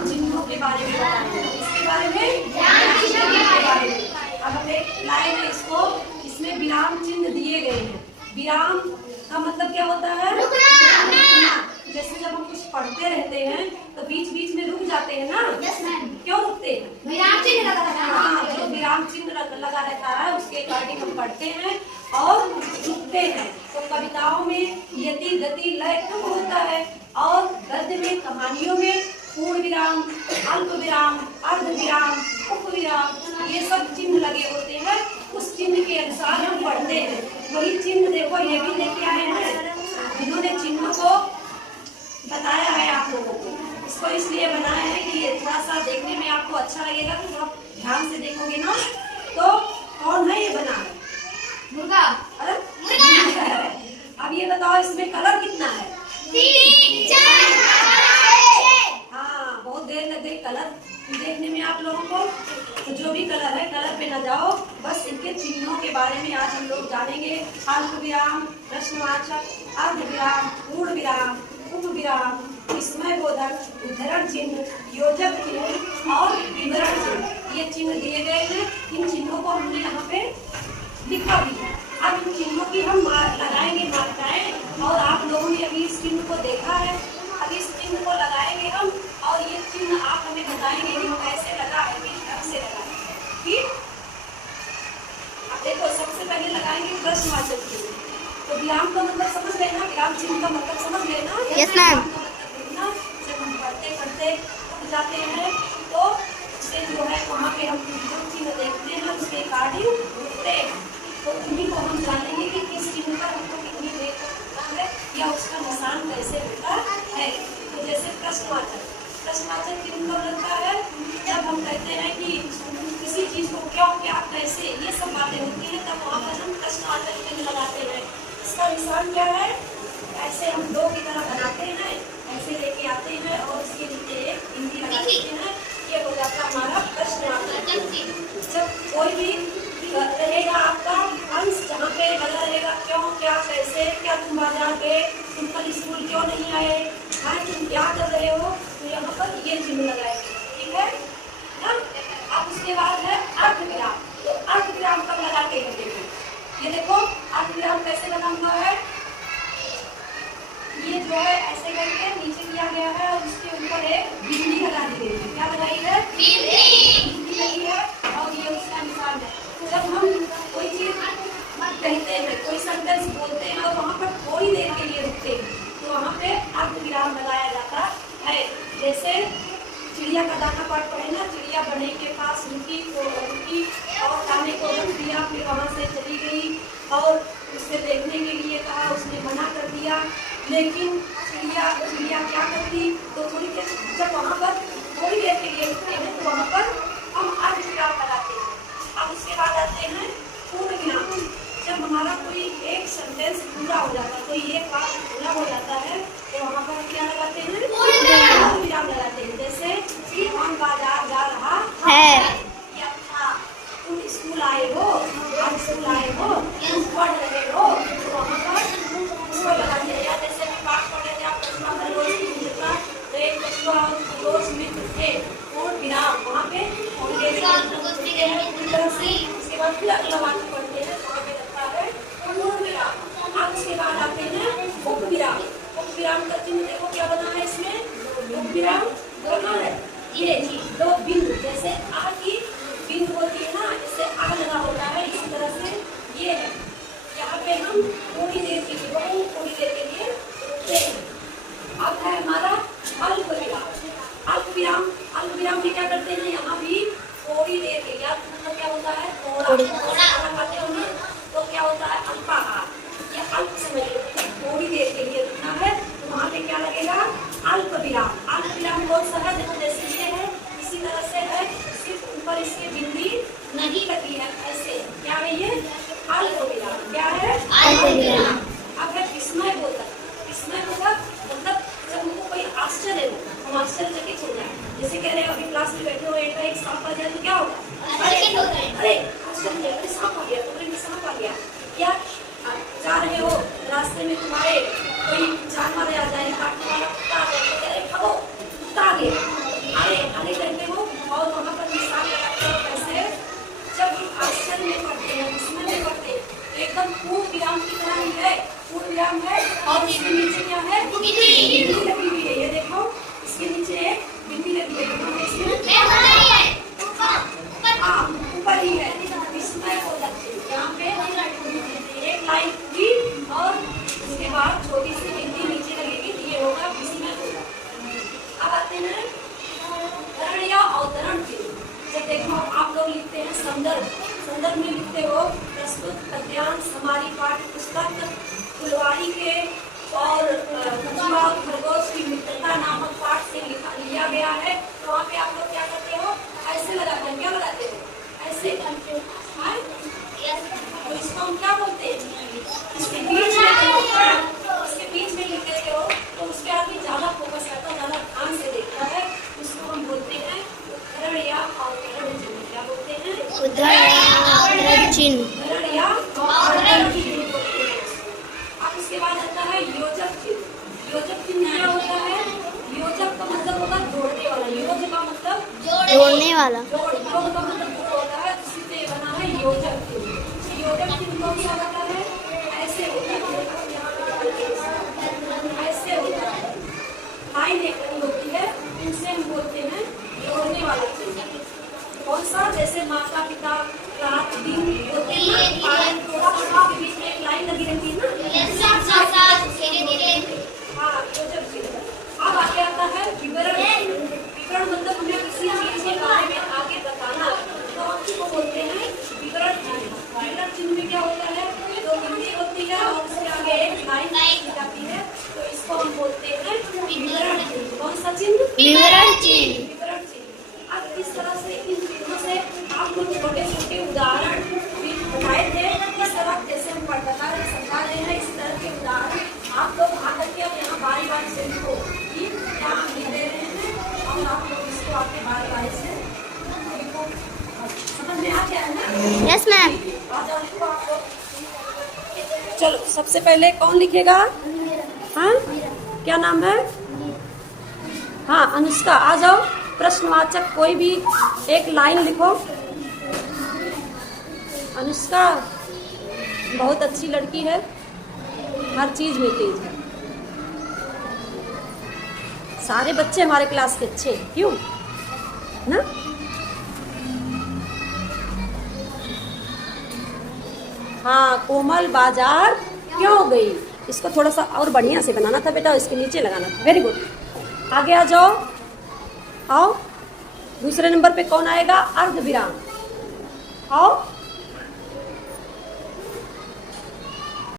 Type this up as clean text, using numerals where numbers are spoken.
विराम चिन्हों के बारे में बताएंगे। इसके बारे में विराम चिन्हों के बारे में। अब हम एक लाइन है इसको, इसमें विराम चिन्ह दिए गए हैं। विराम का मतलब क्या होता है? रुकना। जैसे जब हम कुछ पढ़ते रहते हैं तो बीच बीच में रुक जाते हैं ना। क्यों रुकते हैं? विराम चिन्ह लगा रहता है। हाँ, जो विराम चिन्ह लगा रहता है उसके अकॉर्डिंग हम पढ़ते हैं और रुकते हैं। तो कविताओं में यति गति लय कम होता है और गद्य में कहानियों में पूर्ण विराम, अल्प विराम, अर्ध विराम, उप विराम, ये सब चिन्ह लगे होते हैं। उस चिन्ह के अनुसार हम पढ़ते हैं। वही चिन्ह देखो ये भी लेके आए हैं, इन्होंने चिन्ह को बताया है आप लोगों को। इसको इसलिए बनाया है कि ये थोड़ा सा देखने में आपको अच्छा लगेगा। तो आप ध्यान से देखोगे ना तो कौन है ये बना है? मुर्गा। मुर्गा है। अब ये बताओ इसमें कलर कितना है? 3 4 हाँ, बहुत देर लग गई कलर देखने में आप लोगों को। तो जो भी कलर है कलर पे न जाओ, बस इनके चिन्हों के बारे में आज हम लोग जानेंगे। अल्प विराम, प्रश्नवाचक, अर्ध विराम, पूर्ण विराम, उप विराम, विस्मयबोधक, उद्धरण चिन्ह, योजक चिन्ह और विवरण चिन्ह। ये चिन्ह दिए गए हैं। इन चिन्हों को हमने यहाँ पे लिखा भी है। अब इन चिन्हों की हम लगाएंगे मात्राएं और आप लोगों ने अभी इस चिन्ह को देखा है। अब इस चिन्ह को लगाएंगे हम और ये चिन्ह आप हमें बताएंगे कि कैसे लगा है, किस ढंग से लगा है। ठीक? अब देखो सबसे पहले लगाएंगे प्रश्नवाचक चिन्ह। तो विराम का मतलब समझ गए ना? विराम चिन्ह का मतलब समझ गए ना? Yes ma'am. जब हम पढ़ते पढ़ते उठ जाते हैं तो उससे जो है वहाँ पे हम जो चिन्ह देखते हैं उसके अकॉर्डिंग उठते हैं। तो उन्हीं को हम जानेंगे कि किस चिन्ह पर हमको कितनी देर उठना है या उसका निशान कैसे होता है। तो जैसे प्रश्नवाचक चिन्ह कब लगता है? जब हम कहते हैं कि किसी चीज को क्यों, क्या, कैसे, ये सब बातें होती हैं, तब वहाँ पर हम प्रश्नवाचक चिन्ह लगाते हैं। इसका निशान क्या है? ऐसे हम दो की तरह बनाते हैं, ऐसे लेके आते हैं और इसके नीचे एक बिंदी लगा देते हैं। ये हो जाता है हमारा प्रश्नवाचक चिन्ह। जब कोई भी रहेगा आपका अंश जहाँ पे लगा रहेगा क्यों, क्या, कैसे, क्या तुम बाजार गए, तुम कल स्कूल क्यों नहीं आए, हाँ तुम क्या कर रहे हो, तो यहाँ पर ये चिन्ह लगाएंगे। ठीक है ना? अब उसके बाद है अर्धविराम। तो अर्धविराम कब लगाते हैं? ये देखो अर्धविराम कैसे लगा हुआ है। ये जो है ऐसे करके नीचे किया गया है और उसके ऊपर एक बिंदी लगा दी गई है। क्या लगाई है? बिंदी लगी है और ये उसका निशान है। जब हम कोई चीज कहते हैं, कोई सेंटेंस बोलते हैं और वहाँ पर थोड़ी देर के लिए रुकते हैं तो वहाँ पे अर्धविराम लगाया जाता है। जैसे चिड़िया का दाना पाठ पढ़े ना, चिड़िया बने के पास रुकी तो रुकी और दाने को रख दिया, फिर वहाँ से चली गई और उसे देखने के लिए कहा, उसने मना कर दिया। लेकिन चिड़िया क्या करती? तो थोड़ी देर जब वहाँ पर थोड़ी देर के लिए रुकते हैं तो वहाँ पर हम अर्धविराम लगाते हैं। अब उसके बाद आते हैं पूर्ण विराम। जब हमारा कोई एक सेंटेंस पूरा हो जाता है, कोई एक बात पूरा हो जाता है तो वहाँ पर क्या लगाते हैं? पूर्ण विराम लगाते हैं। जैसे हम बाजार जा रहा है या था, तुम स्कूल आए हो, आज स्कूल आए हो, तुम पढ़ रहे हो, तो वहाँ पर उसको लगाते हैं। या जैसे भी पाठ पढ़ रहे थे आप कछुआ खरगोश की मित्र का, तो एक कछुआ और खरगोश मित्र थे, पूर्ण विराम वहाँ पे उसके बाद फिर अगला वाक्य पढ़ते हैं, वहाँ पे लगता है पूर्ण विराम। अब उसके बाद आते हैं उप विराम। उप विराम का चिन्ह देखो क्या बना है इसमें। उप विराम कहाँ है? ये जी दो बिंदु, जैसे आ की बिंदु होती है ना, इससे आ लगा होता है, इसी तरह से ये है। यहाँ पे हम थोड़ी देर के लिए, बहुत थोड़ी देर के लिए रुकते हैं। अब है हमारा अल्प विराम। अल्प विराम में क्या करते हैं? यहाँ भी थोड़ी देर के लिए, मतलब क्या होता है? थोड़ा खाते होंगे तो क्या होता है? अल्पाहार। ये अल्प समय थोड़ी देर के लिए रुकना है तो वहाँ पे क्या लगेगा? अल्प विराम। अल्प विराम कौन सा है? देखो जैसे ये है इसी तरह से है, सिर्फ ऊपर इसके बिंदी नहीं लगी है, ऐसे। क्या है ये? अल्प विराम। क्या है? अल्प विराम। अब है विस्मयबोधक। विस्मयबोधक मतलब जब हमको कोई आश्चर्य हो, हम आश्चर्यचकित हो जाए। जैसे कह रहे हैं अभी क्लास में बैठे हो, एक सांप आ जाए तो क्या होगा? अरे सांप आ गया, तो सांप आ गया। या जा रहे हो रास्ते में तुम्हारे कोई जानवर आ जाए, काटने वाला कुत्ता आ जाए, तो कह रहे भागो, कुत्ता आ गया। अरे चिन्ह। विवरण या आवरण चिन्ह बोलते हैं। अब इसके बाद आता है योजक चिन्ह। योजक चिन्ह क्या होता है? योजक का मतलब होगा जोड़ने वाला। योज का मतलब जोड़ने वाला। जोड़, योग का मतलब जोड़ होता है, जिससे बना है योजक चिन्ह। योजक चिन्ह को क्या होता है? ऐसे होता है, ऐसे होता है, लाइन एक नहीं होती है, इनसे हम बोलते हैं जोड़ने वाला चिन्ह। कौन सा? जैसे माता पिता, रात दिन होते हैं ना, थोड़ा के बीच में एक लाइन लगी रहती है ना, हाँ, योजक चिन्ह। अब आगे आता है विवरण। विवरण मतलब हमें किसी चीज के बारे में आगे बताना, तो हम इसको बोलते हैं विवरण चिन्ह। विवरण चिन्ह में क्या होता है? तो हिंदी होती है और उसके आगे एक लाइन लिखी जाती है, तो इसको हम बोलते हैं विवरण चिन्ह। कौन सा चिन्ह? विवरण चिन्ह। विवरण चिन्ह। अब इस तरह से इन चिन्हों से आप लोग छोटे छोटे उदाहरण भी बताए थे। इस तरह जैसे हम बता रहे समझा रहे हैं, इस तरह के उदाहरण आप लोग आकर के अब यहाँ बारी बारी से लिखो कि क्या हम लिख दे रहे हैं, और आप लोग इसको आपके बारी बारी से लिखो। समझ में आ गया है ना? Yes ma'am. आ जाओ लिखो आप लोग। चलो सबसे पहले कौन लिखेगा? हाँ, क्या नाम है? हाँ, अनुष्का। आ जाओ, प्रश्नवाचक कोई भी एक लाइन लिखो। अनुष्का बहुत अच्छी लड़की है, हर चीज में तेज है। सारे बच्चे हमारे क्लास के अच्छे हैं, क्यों ना? हाँ, कोमल बाजार क्यों गई? इसको थोड़ा सा और बढ़िया से बनाना था बेटा, इसके नीचे लगाना था। Very good. आगे आ जाओ, आओ। दूसरे नंबर पे कौन आएगा? अर्ध विराम। आओ।